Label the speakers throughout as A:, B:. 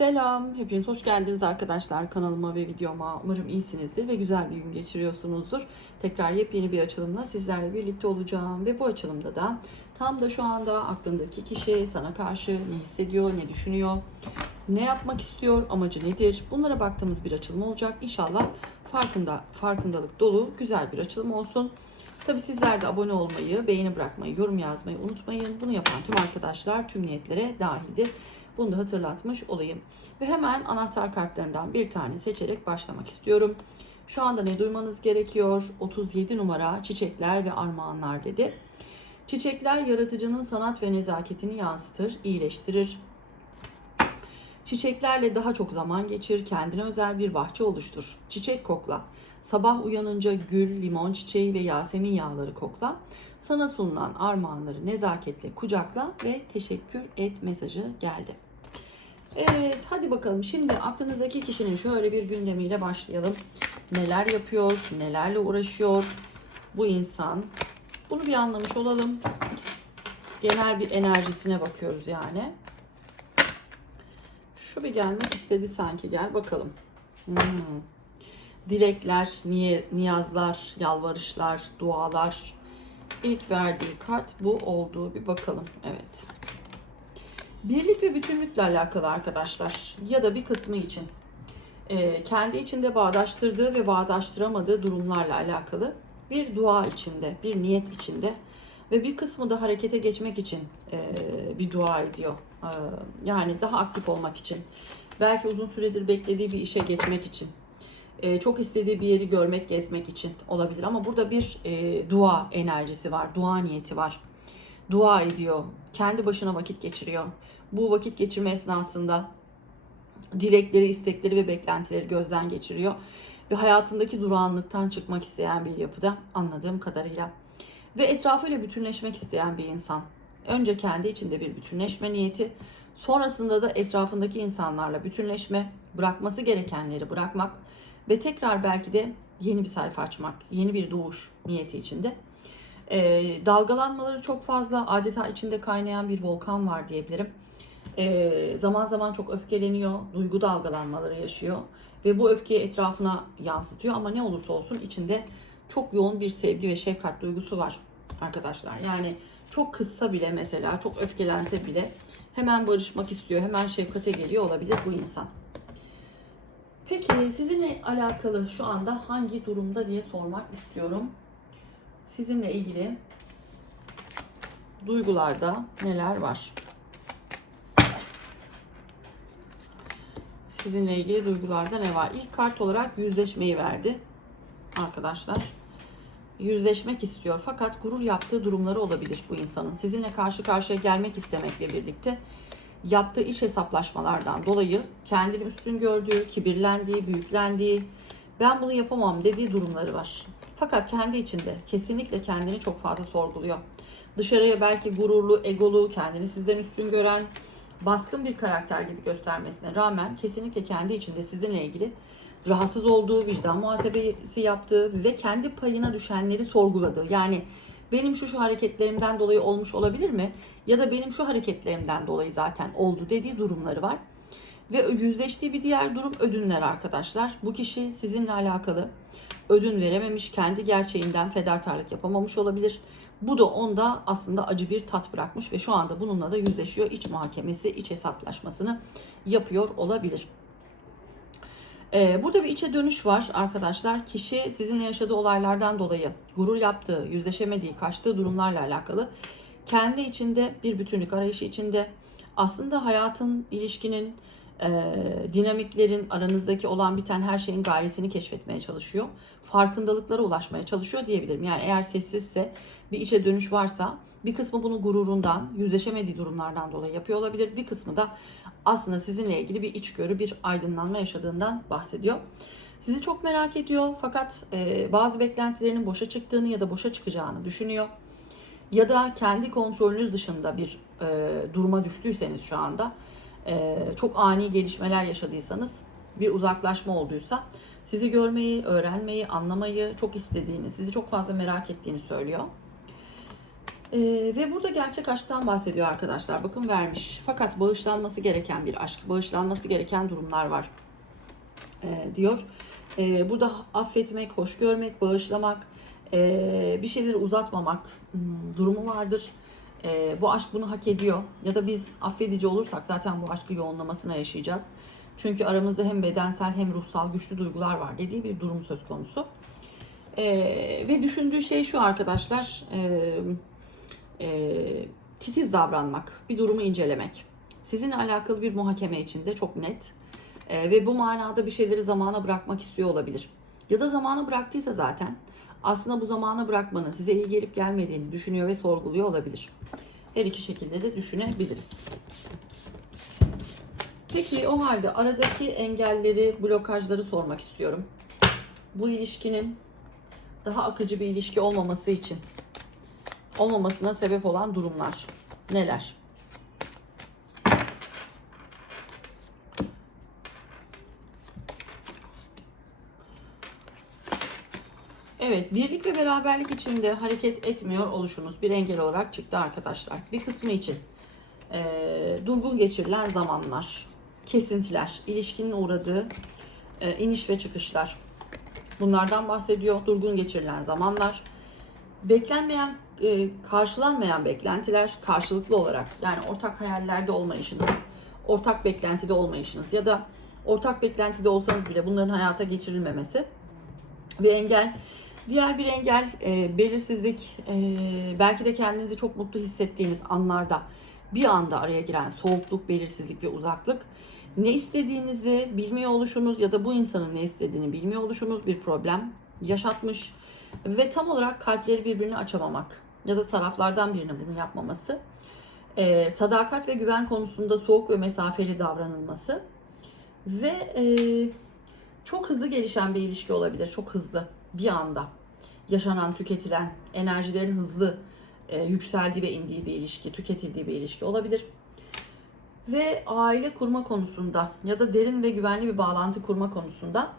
A: Selam, hepiniz hoş geldiniz arkadaşlar kanalıma ve videoma. Umarım iyisinizdir ve güzel bir gün geçiriyorsunuzdur. Tekrar yepyeni bir açılımla sizlerle birlikte olacağım ve bu açılımda da tam da şu anda aklındaki kişi sana karşı ne hissediyor, ne düşünüyor, ne yapmak istiyor, amacı nedir? Bunlara baktığımız bir açılım olacak. İnşallah farkında farkındalık dolu güzel bir açılım olsun. Tabii sizler de abone olmayı, beğeni bırakmayı, yorum yazmayı unutmayın. Bunu yapan tüm arkadaşlar tüm niyetlere dahildir. Bunu da hatırlatmış olayım. Ve hemen anahtar kartlarından bir tane seçerek başlamak istiyorum. Şu anda ne duymanız gerekiyor? 37 numara çiçekler ve armağanlar dedi. Çiçekler yaratıcının sanat ve nezaketini yansıtır, iyileştirir. Çiçeklerle daha çok zaman geçir, kendine özel bir bahçe oluştur. Çiçek kokla. Sabah uyanınca gül, limon çiçeği ve yasemin yağları kokla. Sana sunulan armağanları nezaketle kucakla ve teşekkür et mesajı geldi. Evet hadi bakalım şimdi aklınızdaki kişinin şöyle bir gündemiyle başlayalım. Neler yapıyor, nelerle uğraşıyor bu insan. Bunu bir anlamış olalım. Genel bir enerjisine bakıyoruz yani. Şu bir gelmek istedi sanki gel bakalım. Hmm. Dilekler, niye, niyazlar, yalvarışlar, dualar. İlk verdiği kart bu olduğu bir bakalım. Evet. Birlik ve bütünlükle alakalı arkadaşlar ya da bir kısmı için e, kendi içinde bağdaştırdığı ve bağdaştıramadığı durumlarla alakalı bir dua içinde, bir niyet içinde ve bir kısmı da harekete geçmek için e, bir dua ediyor. E, yani daha aktif olmak için. Belki uzun süredir beklediği bir işe geçmek için. E, çok istediği bir yeri görmek, gezmek için olabilir. Ama burada bir e, dua enerjisi var, dua niyeti var. Dua ediyor, kendi başına vakit geçiriyor. Bu vakit geçirme esnasında dilekleri, istekleri ve beklentileri gözden geçiriyor. Ve hayatındaki durağanlıktan çıkmak isteyen bir yapıda anladığım kadarıyla. Ve etrafıyla bütünleşmek isteyen bir insan. Önce kendi içinde bir bütünleşme niyeti, sonrasında da etrafındaki insanlarla bütünleşme, bırakması gerekenleri bırakmak ve tekrar belki de yeni bir sayfa açmak, yeni bir doğuş niyeti içinde. E, dalgalanmaları çok fazla, adeta içinde kaynayan bir volkan var diyebilirim. E, zaman zaman çok öfkeleniyor, duygu dalgalanmaları yaşıyor ve bu öfkeyi etrafına yansıtıyor ama ne olursa olsun içinde çok yoğun bir sevgi ve şefkat duygusu var arkadaşlar. Yani çok kızsa bile mesela, çok öfkelense bile hemen barışmak istiyor, hemen şefkate geliyor olabilir bu insan. Peki sizinle alakalı şu anda hangi durumda diye sormak istiyorum. Sizinle ilgili duygularda neler var? Sizinle ilgili duygularda ne var? İlk kart olarak yüzleşmeyi verdi arkadaşlar. Yüzleşmek istiyor fakat gurur yaptığı durumları olabilir bu insanın. Sizinle karşı karşıya gelmek istemekle birlikte yaptığı iş hesaplaşmalardan dolayı kendini üstün gördüğü, kibirlendiği, büyüklendiği, ben bunu yapamam dediği durumları var. Fakat kendi içinde kesinlikle kendini çok fazla sorguluyor. Dışarıya belki gururlu, egolu, kendini sizden üstün gören, baskın bir karakter gibi göstermesine rağmen kesinlikle kendi içinde sizinle ilgili rahatsız olduğu, vicdan muhasebesi yaptığı ve kendi payına düşenleri sorguladığı. Yani benim şu şu hareketlerimden dolayı olmuş olabilir mi? Ya da benim şu hareketlerimden dolayı zaten oldu dediği durumları var. Ve yüzleştiği bir diğer durum ödünler arkadaşlar. Bu kişi sizinle alakalı ödün verememiş, kendi gerçeğinden fedakarlık yapamamış olabilir. Bu da onda aslında acı bir tat bırakmış ve şu anda bununla da yüzleşiyor. İç muhakemesi, iç hesaplaşmasını yapıyor olabilir. Ee, burada bir içe dönüş var arkadaşlar. Kişi sizinle yaşadığı olaylardan dolayı gurur yaptığı, yüzleşemediği, kaçtığı durumlarla alakalı kendi içinde bir bütünlük arayışı içinde aslında hayatın, ilişkinin, e, dinamiklerin aranızdaki olan biten her şeyin gayesini keşfetmeye çalışıyor. Farkındalıklara ulaşmaya çalışıyor diyebilirim. Yani eğer sessizse bir içe dönüş varsa bir kısmı bunu gururundan, yüzleşemediği durumlardan dolayı yapıyor olabilir. Bir kısmı da aslında sizinle ilgili bir içgörü, bir aydınlanma yaşadığından bahsediyor. Sizi çok merak ediyor fakat e, bazı beklentilerinin boşa çıktığını ya da boşa çıkacağını düşünüyor. Ya da kendi kontrolünüz dışında bir e, duruma düştüyseniz şu anda, çok ani gelişmeler yaşadıysanız, bir uzaklaşma olduysa sizi görmeyi, öğrenmeyi, anlamayı çok istediğini, sizi çok fazla merak ettiğini söylüyor. Ee, ve burada gerçek aşktan bahsediyor arkadaşlar. Bakın vermiş. Fakat bağışlanması gereken bir aşk, bağışlanması gereken durumlar var ee, diyor. Ee, burada affetmek, hoş görmek, bağışlamak, ee, bir şeyleri uzatmamak hmm, durumu vardır. Ee, bu aşk bunu hak ediyor. Ya da biz affedici olursak zaten bu aşkı yoğunlamasına yaşayacağız. Çünkü aramızda hem bedensel hem ruhsal güçlü duygular var dediği bir durum söz konusu. Ee, ve düşündüğü şey şu arkadaşlar. Ee, e, titiz davranmak, bir durumu incelemek. Sizinle alakalı bir muhakeme içinde çok net E, ve bu manada bir şeyleri zamana bırakmak istiyor olabilir. Ya da zamana bıraktıysa zaten aslında bu zamana bırakmanın size iyi gelip gelmediğini düşünüyor ve sorguluyor olabilir. Her iki şekilde de düşünebiliriz. Peki o halde aradaki engelleri, blokajları sormak istiyorum. Bu ilişkinin daha akıcı bir ilişki olmaması için olmamasına sebep olan durumlar neler? Evet, birlik ve beraberlik içinde hareket etmiyor oluşunuz bir engel olarak çıktı arkadaşlar. Bir kısmı için eee, durgun geçirilen zamanlar, kesintiler, ilişkinin uğradığı eee, iniş ve çıkışlar. Bunlardan bahsediyor. Durgun geçirilen zamanlar, beklenmeyen, e, karşılanmayan beklentiler karşılıklı olarak yani ortak hayallerde olmayışınız, ortak beklentide olmayışınız ya da ortak beklentide olsanız bile bunların hayata geçirilmemesi bir engel. Diğer bir engel e, belirsizlik, e, belki de kendinizi çok mutlu hissettiğiniz anlarda bir anda araya giren soğukluk, belirsizlik ve uzaklık. Ne istediğinizi bilmiyor oluşunuz ya da bu insanın ne istediğini bilmiyor oluşunuz bir problem yaşatmış ve tam olarak kalpleri birbirini açamamak ya da taraflardan birinin bunu yapmaması, e, sadakat ve güven konusunda soğuk ve mesafeli davranılması ve e, çok hızlı gelişen bir ilişki olabilir, çok hızlı bir anda yaşanan, tüketilen, enerjilerin hızlı e, yükseldiği ve indiği bir ilişki, tüketildiği bir ilişki olabilir. Ve aile kurma konusunda ya da derin ve güvenli bir bağlantı kurma konusunda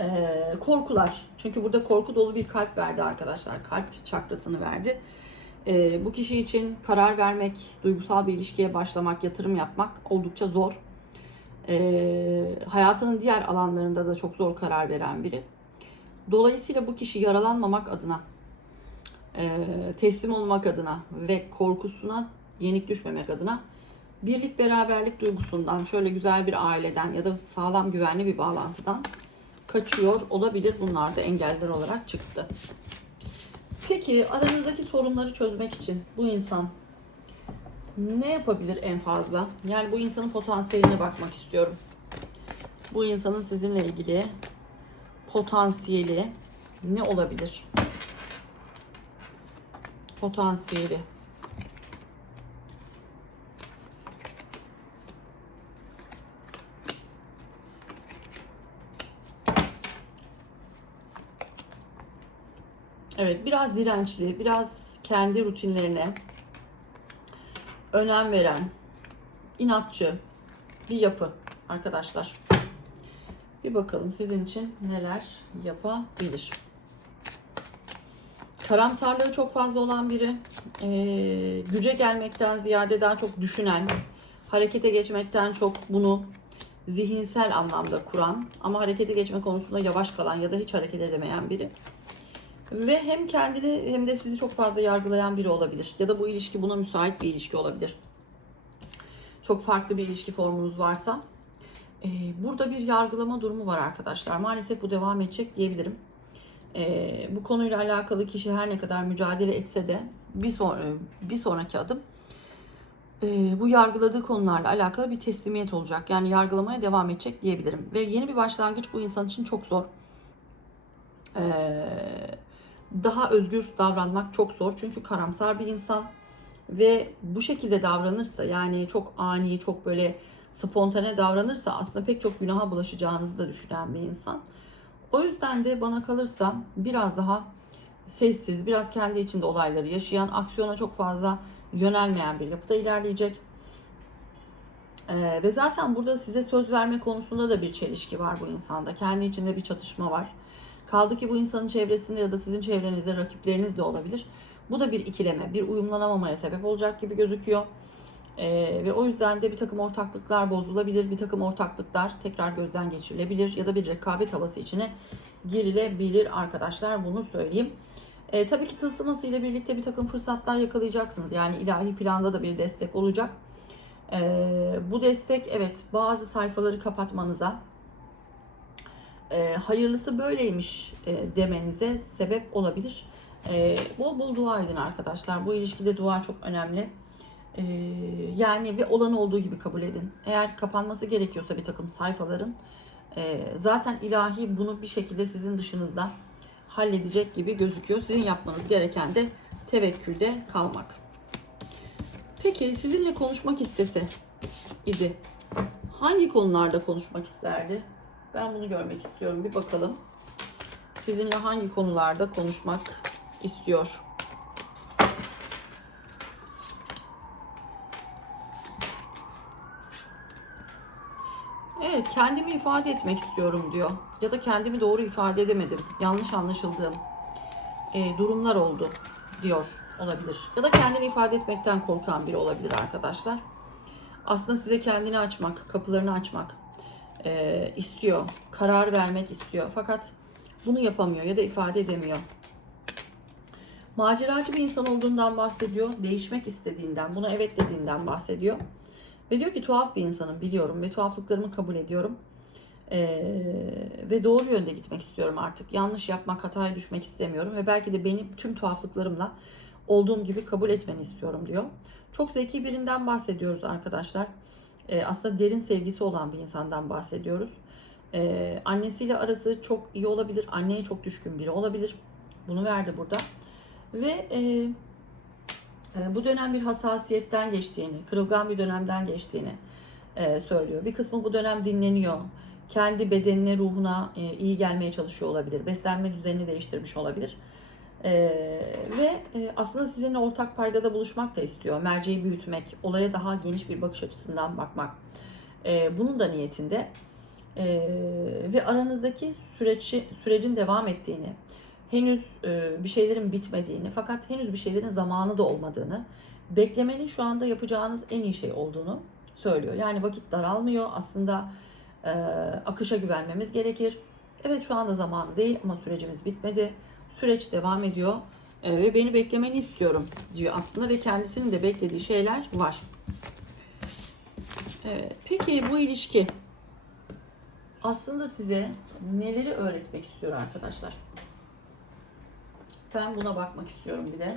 A: ee, korkular. Çünkü burada korku dolu bir kalp verdi arkadaşlar. Kalp çakrasını verdi. Ee, bu kişi için karar vermek, duygusal bir ilişkiye başlamak, yatırım yapmak oldukça zor. Ee, hayatının diğer alanlarında da çok zor karar veren biri. Dolayısıyla bu kişi yaralanmamak adına, e, teslim olmak adına ve korkusuna yenik düşmemek adına birlik beraberlik duygusundan, şöyle güzel bir aileden ya da sağlam güvenli bir bağlantıdan kaçıyor olabilir. Bunlar da engeller olarak çıktı. Peki aranızdaki sorunları çözmek için bu insan ne yapabilir en fazla? Yani bu insanın potansiyeline bakmak istiyorum. Bu insanın sizinle ilgili potansiyeli ne olabilir? Potansiyeli. Evet, biraz dirençli, biraz kendi rutinlerine önem veren, inatçı bir yapı arkadaşlar. Bir bakalım sizin için neler yapabilir. Karamsarlığı çok fazla olan biri, ee, güce gelmekten ziyade daha çok düşünen, harekete geçmekten çok bunu zihinsel anlamda kuran ama harekete geçme konusunda yavaş kalan ya da hiç hareket edemeyen biri. Ve hem kendini hem de sizi çok fazla yargılayan biri olabilir. Ya da bu ilişki buna müsait bir ilişki olabilir. Çok farklı bir ilişki formunuz varsa. Ee, burada bir yargılama durumu var arkadaşlar. Maalesef bu devam edecek diyebilirim. Ee, bu konuyla alakalı kişi her ne kadar mücadele etse de bir, son, bir sonraki adım e, bu yargıladığı konularla alakalı bir teslimiyet olacak. Yani yargılamaya devam edecek diyebilirim. Ve yeni bir başlangıç bu insan için çok zor. Ee, daha özgür davranmak çok zor. Çünkü karamsar bir insan ve bu şekilde davranırsa yani çok ani, çok böyle spontane davranırsa aslında pek çok günaha bulaşacağınızı da düşünen bir insan. O yüzden de bana kalırsa biraz daha sessiz, biraz kendi içinde olayları yaşayan, aksiyona çok fazla yönelmeyen bir yapıda ilerleyecek. Ee, ve zaten burada size söz verme konusunda da bir çelişki var bu insanda. Kendi içinde bir çatışma var. Kaldı ki bu insanın çevresinde ya da sizin çevrenizde rakipleriniz de olabilir. Bu da bir ikileme, bir uyumlanamamaya sebep olacak gibi gözüküyor. Ee, ve o yüzden de bir takım ortaklıklar bozulabilir, bir takım ortaklıklar tekrar gözden geçirilebilir ya da bir rekabet havası içine girilebilir arkadaşlar bunu söyleyeyim. Ee, tabii ki tılsıması ile birlikte bir takım fırsatlar yakalayacaksınız. Yani ilahi planda da bir destek olacak. Ee, bu destek evet bazı sayfaları kapatmanıza, e, hayırlısı böyleymiş e, demenize sebep olabilir. E, bol bol dua edin arkadaşlar. Bu ilişkide dua çok önemli. E, yani ve olan olduğu gibi kabul edin. Eğer kapanması gerekiyorsa bir takım sayfaların e, zaten ilahi bunu bir şekilde sizin dışınızda halledecek gibi gözüküyor. Sizin yapmanız gereken de tevekkülde kalmak. Peki sizinle konuşmak istese idi. Hangi konularda konuşmak isterdi? Ben bunu görmek istiyorum. Bir bakalım. Sizinle hangi konularda konuşmak istiyor? Evet, kendimi ifade etmek istiyorum diyor. Ya da kendimi doğru ifade edemedim. Yanlış anlaşıldığım e, durumlar oldu diyor olabilir. Ya da kendini ifade etmekten korkan biri olabilir arkadaşlar. Aslında size kendini açmak, kapılarını açmak e, istiyor. Karar vermek istiyor. Fakat bunu yapamıyor ya da ifade edemiyor. Maceracı bir insan olduğundan bahsediyor. Değişmek istediğinden, buna evet dediğinden bahsediyor. Ve diyor ki tuhaf bir insanım biliyorum ve tuhaflıklarımı kabul ediyorum. Ee, ve doğru yönde gitmek istiyorum artık. Yanlış yapmak, hataya düşmek istemiyorum ve belki de beni tüm tuhaflıklarımla olduğum gibi kabul etmeni istiyorum diyor. Çok zeki birinden bahsediyoruz arkadaşlar. Ee, aslında derin sevgisi olan bir insandan bahsediyoruz. Ee, annesiyle arası çok iyi olabilir. Anneye çok düşkün biri olabilir. Bunu verdi burada. Ve e, bu dönem bir hassasiyetten geçtiğini, kırılgan bir dönemden geçtiğini e, söylüyor. Bir kısmı bu dönem dinleniyor. Kendi bedenine, ruhuna e, iyi gelmeye çalışıyor olabilir. Beslenme düzenini değiştirmiş olabilir. E, ve aslında sizinle ortak paydada buluşmak da istiyor. Merceği büyütmek, olaya daha geniş bir bakış açısından bakmak. Bunun da niyetinde. Ve aranızdaki süreci, sürecin devam ettiğini, henüz e, bir şeylerin bitmediğini fakat henüz bir şeylerin zamanı da olmadığını, beklemenin şu anda yapacağınız en iyi şey olduğunu söylüyor. Yani vakit daralmıyor. Aslında e, akışa güvenmemiz gerekir. Evet şu anda zamanı değil ama sürecimiz bitmedi. Süreç devam ediyor e, ve beni beklemeni istiyorum diyor aslında ve kendisinin de beklediği şeyler var. Evet, peki bu ilişki aslında size neleri öğretmek istiyor arkadaşlar? Ben buna bakmak istiyorum bir de.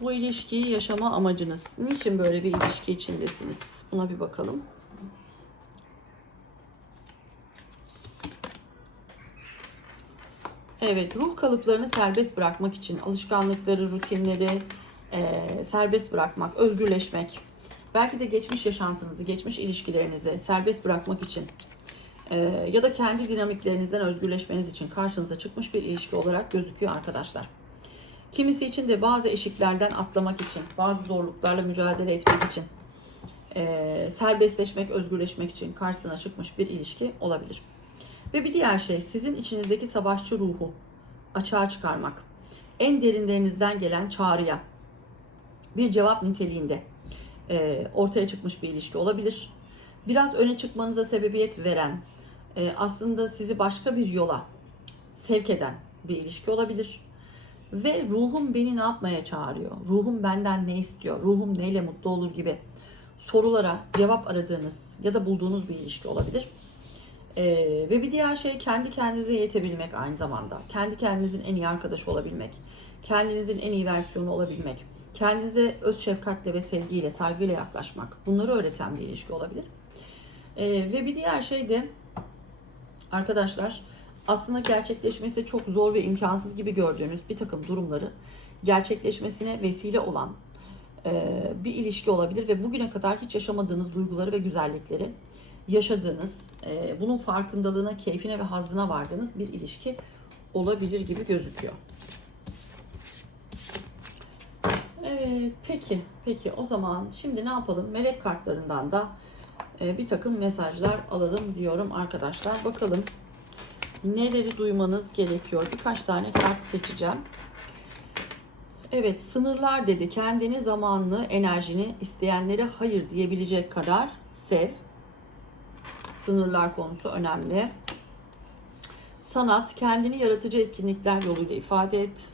A: Bu ilişkiyi yaşama amacınız. Niçin böyle bir ilişki içindesiniz? Buna bir bakalım. Evet, ruh kalıplarını serbest bırakmak için alışkanlıkları, rutinleri e, serbest bırakmak, özgürleşmek, belki de geçmiş yaşantınızı, geçmiş ilişkilerinizi serbest bırakmak için e, ya da kendi dinamiklerinizden özgürleşmeniz için karşınıza çıkmış bir ilişki olarak gözüküyor arkadaşlar. Kimisi için de bazı eşiklerden atlamak için, bazı zorluklarla mücadele etmek için, e, serbestleşmek, özgürleşmek için karşısına çıkmış bir ilişki olabilir. Ve bir diğer şey sizin içinizdeki savaşçı ruhu açığa çıkarmak. En derinlerinizden gelen çağrıya bir cevap niteliğinde e, ortaya çıkmış bir ilişki olabilir. Biraz öne çıkmanıza sebebiyet veren, e, aslında sizi başka bir yola sevk eden bir ilişki olabilir. Ve ruhum beni ne yapmaya çağırıyor? Ruhum benden ne istiyor? Ruhum neyle mutlu olur gibi sorulara cevap aradığınız ya da bulduğunuz bir ilişki olabilir. Ee, ve bir diğer şey kendi kendinize yetebilmek aynı zamanda. Kendi kendinizin en iyi arkadaşı olabilmek. Kendinizin en iyi versiyonu olabilmek. Kendinize öz şefkatle ve sevgiyle, saygıyla yaklaşmak. Bunları öğreten bir ilişki olabilir. Ee, ve bir diğer şey de arkadaşlar aslında gerçekleşmesi çok zor ve imkansız gibi gördüğünüz bir takım durumları gerçekleşmesine vesile olan e, bir ilişki olabilir ve bugüne kadar hiç yaşamadığınız duyguları ve güzellikleri yaşadığınız, e, bunun farkındalığına, keyfine ve hazzına vardığınız bir ilişki olabilir gibi gözüküyor. Evet, peki, peki o zaman şimdi ne yapalım? Melek kartlarından da e, bir takım mesajlar alalım diyorum arkadaşlar. Bakalım neleri duymanız gerekiyor? Birkaç tane kart seçeceğim. Evet, sınırlar dedi. Kendini, zamanını, enerjini isteyenlere hayır diyebilecek kadar sev. Sınırlar konusu önemli. Sanat, kendini yaratıcı etkinlikler yoluyla ifade et.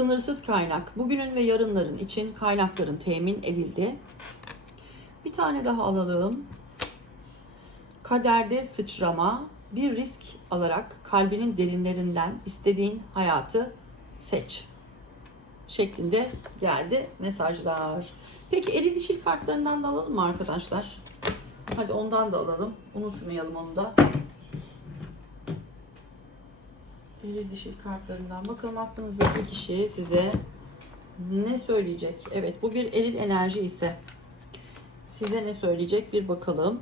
A: Sınırsız kaynak. Bugünün ve yarınların için kaynakların temin edildi. Bir tane daha alalım. Kaderde sıçrama. Bir risk alarak kalbinin derinlerinden istediğin hayatı seç. Şeklinde geldi mesajlar. Peki eril dişil kartlarından da alalım mı arkadaşlar? Hadi ondan da alalım. Unutmayalım onu da. Eril dişil kartlarından bakalım aklınızdaki kişi size ne söyleyecek? Evet bu bir eril enerji ise size ne söyleyecek bir bakalım.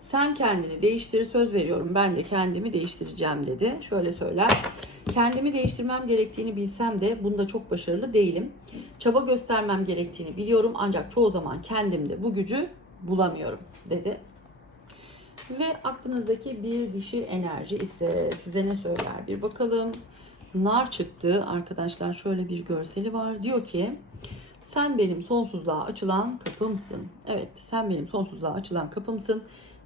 A: Sen kendini değiştir söz veriyorum ben de kendimi değiştireceğim dedi. Şöyle söyler. Kendimi değiştirmem gerektiğini bilsem de bunda çok başarılı değilim. Çaba göstermem gerektiğini biliyorum ancak çoğu zaman kendimde bu gücü bulamıyorum dedi. Ve aklınızdaki bir dişi enerji ise size ne söyler bir bakalım. Nar çıktı arkadaşlar şöyle bir görseli var. Diyor ki sen benim sonsuzluğa açılan kapımsın. Evet sen benim sonsuzluğa açılan kapımsın.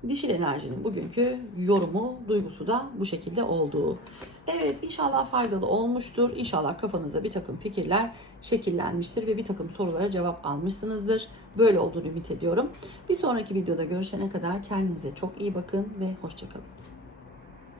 A: Dişil enerjinin bugünkü yorumu, duygusu da bu şekilde olduğu. Evet inşallah faydalı olmuştur. İnşallah kafanızda bir takım fikirler şekillenmiştir ve bir takım sorulara cevap almışsınızdır. Böyle olduğunu ümit ediyorum. Bir sonraki videoda görüşene kadar kendinize çok iyi bakın ve hoşçakalın.